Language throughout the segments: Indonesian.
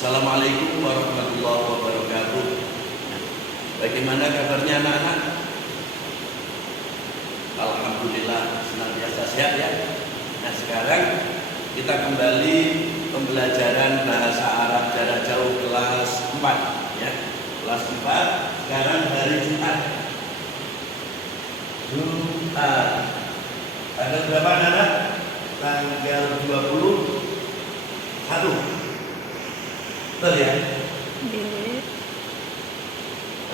Assalamualaikum warahmatullahi wabarakatuh. Bagaimana kabarnya anak-anak? Alhamdulillah senantiasa sehat ya. Nah sekarang kita kembali pembelajaran bahasa Arab jarak jauh kelas 4 ya. Kelas 4 sekarang hari Jumat. Tanggal berapa anak? Tanggal 21. Betul ya? Iya.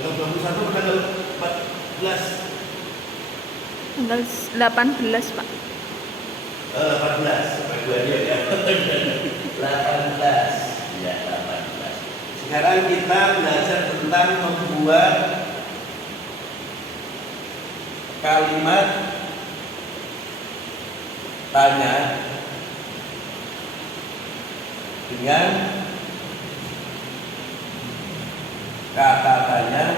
Tanggal 21 tanggal 14. Tanggal 18, Pak. 18 sampai 2 dia ya. 18. Ya, 18. Sekarang kita belajar tentang membuat kalimat tanya dengan kata tanya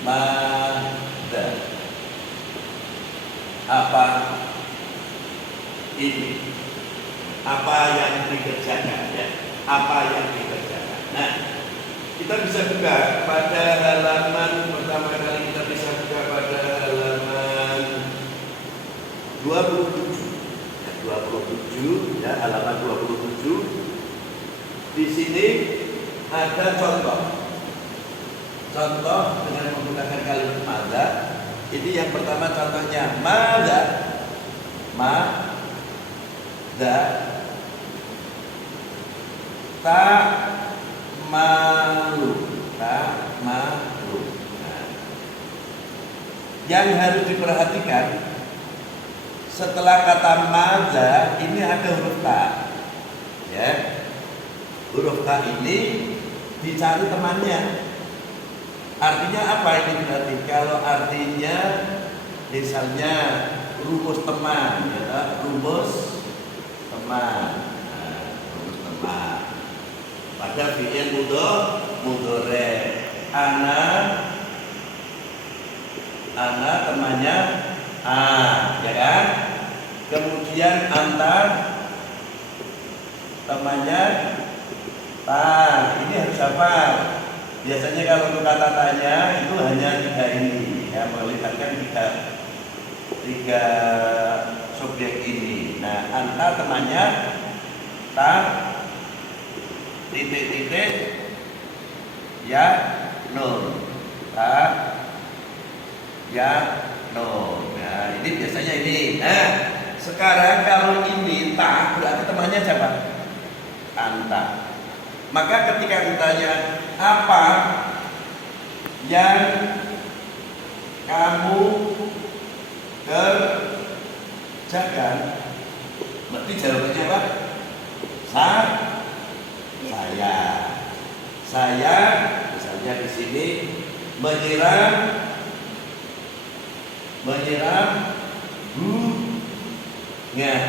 mada. Apa ini? Apa yang dikerjakan ya? Apa yang dikerjakan. Nah, kita bisa buka pada halaman pertama kali kita bisa buka pada halaman 27 ya, 27 ya, halaman 27. Di sini ada contoh dengan menggunakan kalimat mada. Ini yang pertama contohnya mada tak malu. Nah, yang harus diperhatikan setelah kata mada ini ada huruf ta ya. Huruf ta ini dicari temannya. Artinya apa ini berarti? Kalau artinya misalnya rumus teman ya, rumus teman. Nah, rumus teman pada fi'il mudhari. Ana temannya a ya kan? Kemudian anta temannya ta. Ini harus hafal. Biasanya kalau untuk kata tanya itu hanya 3 ini ya, melihatkan tiga subjek ini. Nah, anta temannya ta titik ya nun. Ta ya nun. Nah, ini biasanya ini. Nah, sekarang kalau ini ta berarti temannya siapa? Anta. Maka ketika ditanya apa yang kamu kerjakan, berarti jawabannya apa? Saya misalnya di sini menyiram bunga. Nah,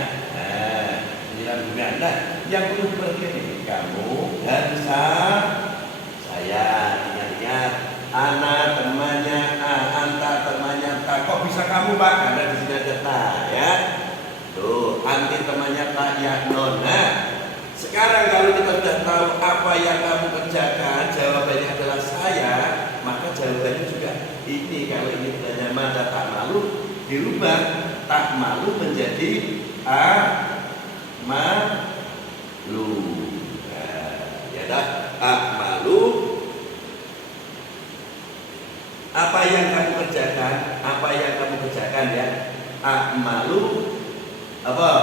menyiram bunga. Nah, yang perlu diperhatikan ini kamu dan saya. Ingat-ingat, ana temannya a, anta temannya ta. Kok bisa kamu Pak? Karena di sini ada ta ya. Tuh, anti temannya ta ya non. Nah, sekarang kalau kita sudah tahu apa yang kamu kerjakan, jawabannya adalah saya, maka jawabannya juga ini. Kalau ini tanya mada tak malu, dirubah tak malu menjadi a malu. Ya dah, malu. Apa yang kamu kerjakan? Apa yang kamu kerjakan ya? Malu apa?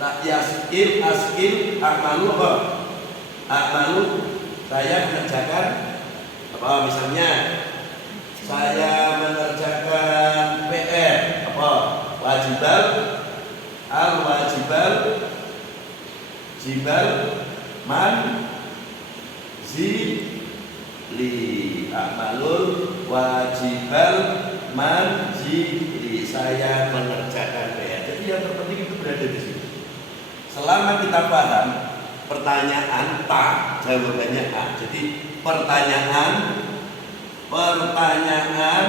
Tak yaskil, askil, malu apa? Malu saya mengerjakan apa? Misalnya saya mengerjakan PR apa? Wajibal jibal manzili. Amalul wajibal manzili. Saya mengerjakan PR. Jadi yang terpenting itu berada di sini. Selama kita paham pertanyaan tak, jawabannya a. Jadi pertanyaan pertanyaan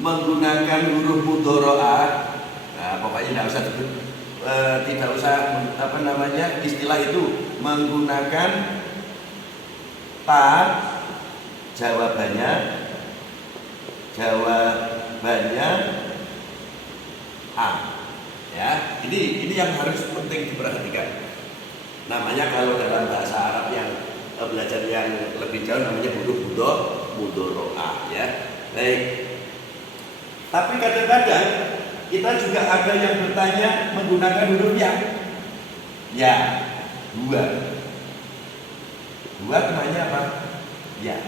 menggunakan huruf mudhoro'ah. Nah, pokoknya tidak usah istilah itu, menggunakan ta, jawabannya A. Ya, ini yang harus penting diperhatikan. Namanya kalau dalam bahasa Arab yang belajar yang lebih jauh namanya huruf mudhoro'ah, ya. Baik. Tapi kadang-kadang kita juga ada yang bertanya menggunakan huruf ya. Ya, dua temannya apa? Ya.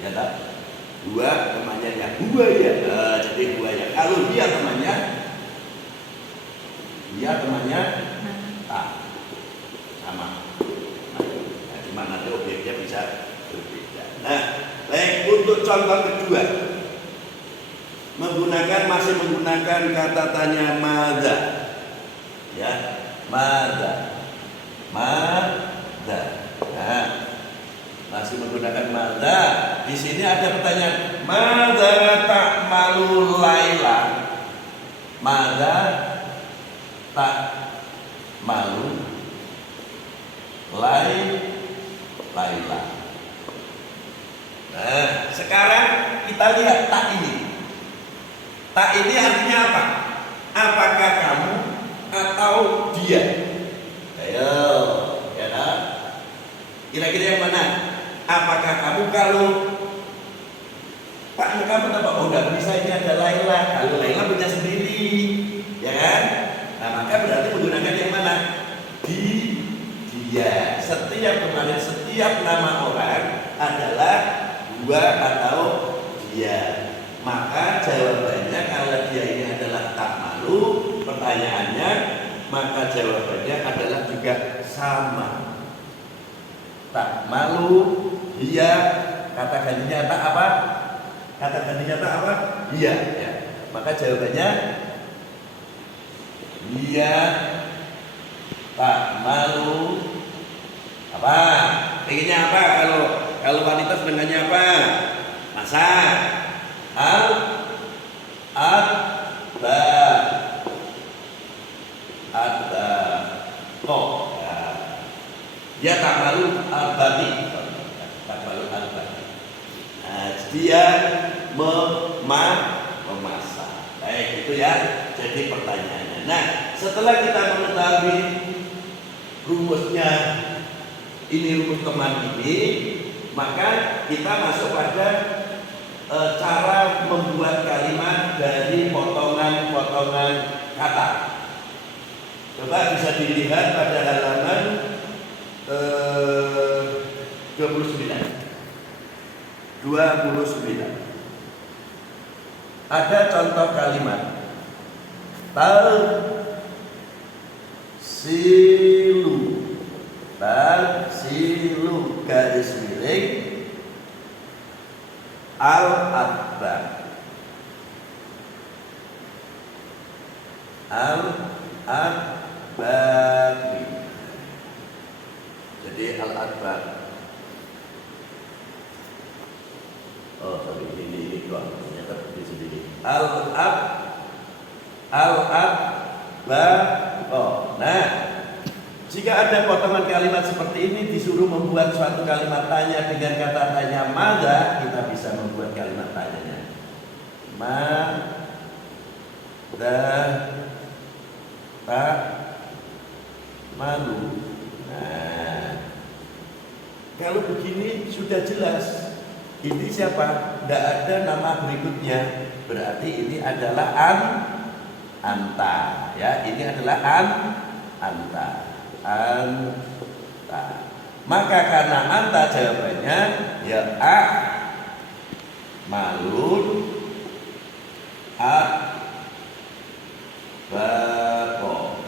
Ya tak? Dua temannya ya. Jadi dua ya. Kalau dia temannya tak sama. Nah, cuma nanti objeknya bisa berbeda. Nah, baik, untuk contoh kedua, masih menggunakan kata tanya madza. Ya, madza. Nah, masih menggunakan madza. Di sini ada pertanyaan, madza ta'malu Laila? Madza ta'malu Laila? Nah, sekarang kita lihat tak ini. Tak ini artinya apa? Apakah kamu atau dia? Ayo, ya tak? Kira-kira yang mana? Apakah kamu? Kalau Pak kamu apa? Oh, nggak bisa, ini ada Laila. Kalau Laila punya sendiri, ya kan? Nah, maka berarti menggunakan yang mana? Dia. Setiap nama orang adalah dua atau dia. Maka jawabannya kalau dia ini adalah tak malu, pertanyaannya maka jawabannya adalah juga sama. Tak malu, dia, kata gantinya tak apa? Kata gantinya tak apa? Dia. Ya. Maka jawabannya dia tak malu apa? Pengennya apa? Kalau wanita senangannya apa? Masak. Kok dia tak malu al-bati. Nah, dia memasak. Baik, itu ya. Jadi pertanyaannya. Nah, setelah kita mengetahui rumusnya, ini rumus teman ini, maka kita masuk pada cara membuat kalimat dari potongan-potongan kata. Coba bisa dilihat pada halaman 29. Ada contoh kalimat talsilu garis miring al-akbar. Jadi al-akbar. Oh, sorry, ini doang. Ternyata di sini. Al-akbar. Oh, nah, jika ada potongan kalimat seperti ini disuruh membuat suatu kalimat tanya dengan kata tanya madza, kita bisa membuat kalimat tanyanya. Madza tak malu. Nah, kalau begini sudah jelas. Ini siapa? Tidak ada nama berikutnya. Berarti ini adalah anta. Ya, ini adalah anta. Maka karena anta jawabannya ya malun bako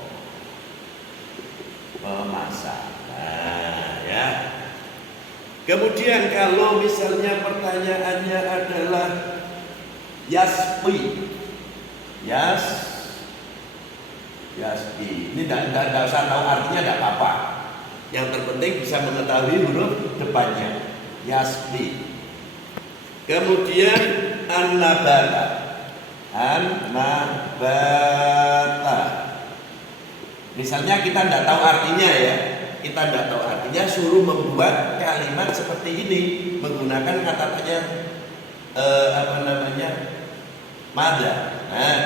memasak. Nah, ya. Kemudian kalau misalnya pertanyaannya adalah yaspi, ini tidak usah tahu artinya, tidak apa-apa. Yang terpenting bisa mengetahui huruf depannya. Yaspi. Kemudian an-nabata. An-nabata. Misalnya kita tidak tahu artinya ya. Kita tidak tahu artinya, suruh membuat kalimat seperti ini menggunakan kata-katanya mada. Nah,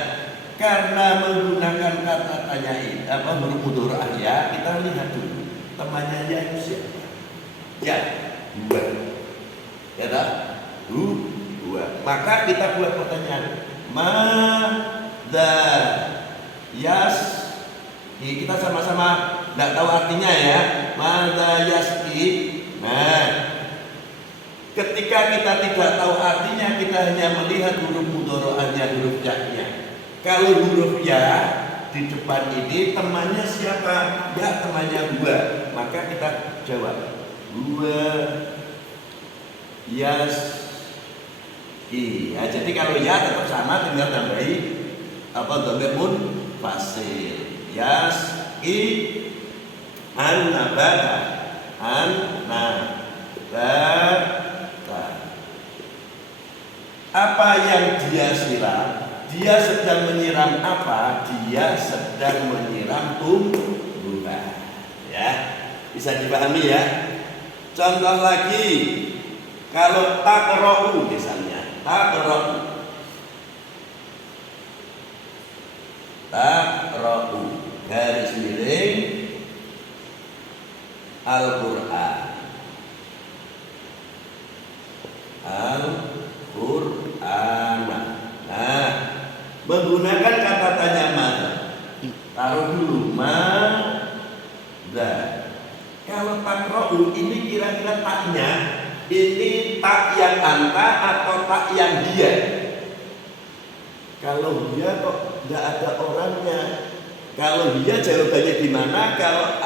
karena menggunakan kata-katanya ini huruf mudhorah ya, kita lihat dulu temannya ya itu siapa? Ya, dua. Ya tak? Dua. Maka kita buat pertanyaan. Mada yas. Kita sama-sama tidak tahu artinya ya. Mada yaski. Nah, ketika kita tidak tahu artinya, kita hanya melihat huruf mudhorahnya, huruf ya-nya. Kalau huruf ya di depan ini temannya siapa? Ya, temannya dua. Maka kita jawab dua yaski. Ya, jadi kalau ya tetap sama, tinggal tambahi dhamir munfasil. Yaski an-nabata. Apa yang dia siram? Dia sedang menyiram apa? Dia sedang menyiram tumbuhan. Ya, bisa dipahami ya. Contoh lagi, kalau taqra'u misalnya, taqra'u garis miring Al-Qur'an. Nah, menggunakan kata tanya mada. Taruh dulu mada. Kalau taqra'u ini kira-kira taknya ini tak yang anta atau tak yang dia? Kalau dia kok nggak ada orangnya. Kalau dia jawabannya gimana? Kalau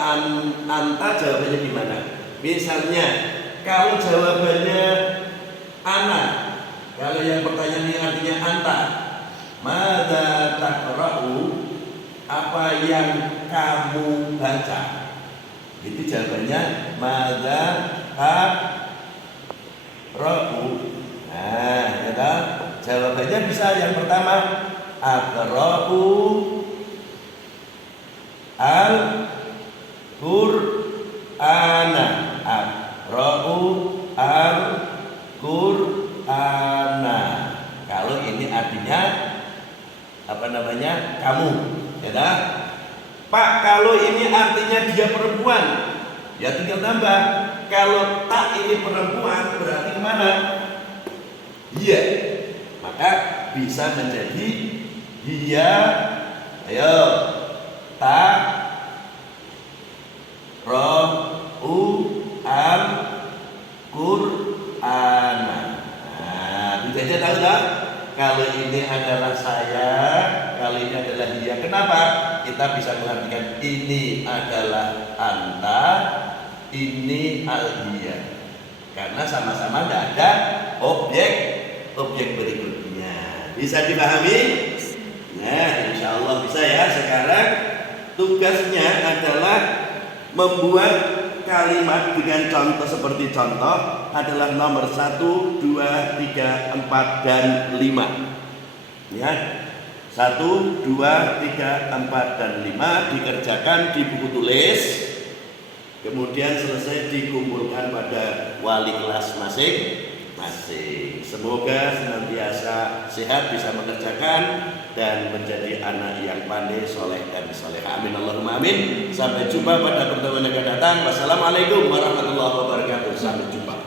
anta jawabannya gimana? Misalnya, kalau jawabannya ana, kalau yang pertanyaan ini artinya anta, mada taqra'u, apa yang kamu baca? Itu jawabannya mada taqra'u. Nah, ya, jawabannya bisa yang pertama aqra'u al-Qur'ana. Aqra'u al-Qur'ana. Kalau ini artinya kamu, ya dah. Pak, kalau ini artinya dia perempuan, ya tinggal tambah. Kalau tak ini perempuan berarti kemana? Dia. Maka bisa menjadi dia. Ayo, tak ro'u al Qur'ana. Nah, bisa aja tahu tak? Kalau ini adalah saya, kalau ini adalah dia. Kenapa? Kita bisa mengartikan ini adalah anta, ini al-dia. Karena sama-sama tidak ada objek berikutnya. Bisa dipahami? Nah, insya Allah bisa ya. Sekarang tugasnya adalah membuat kalimat dengan contoh seperti contoh adalah nomor 1, 2, 3, 4, dan 5. Ya, 1, 2, 3, 4, dan 5 dikerjakan di buku tulis. Kemudian selesai dikumpulkan pada wali kelas masing-masing. Semoga senantiasa sehat, bisa mengerjakan dan menjadi anak yang pandai, soleh dan soleh. Amin Allahumma amin. Sampai jumpa pada pertemuan yang akan datang. Wassalamualaikum warahmatullahi wabarakatuh. Sampai jumpa.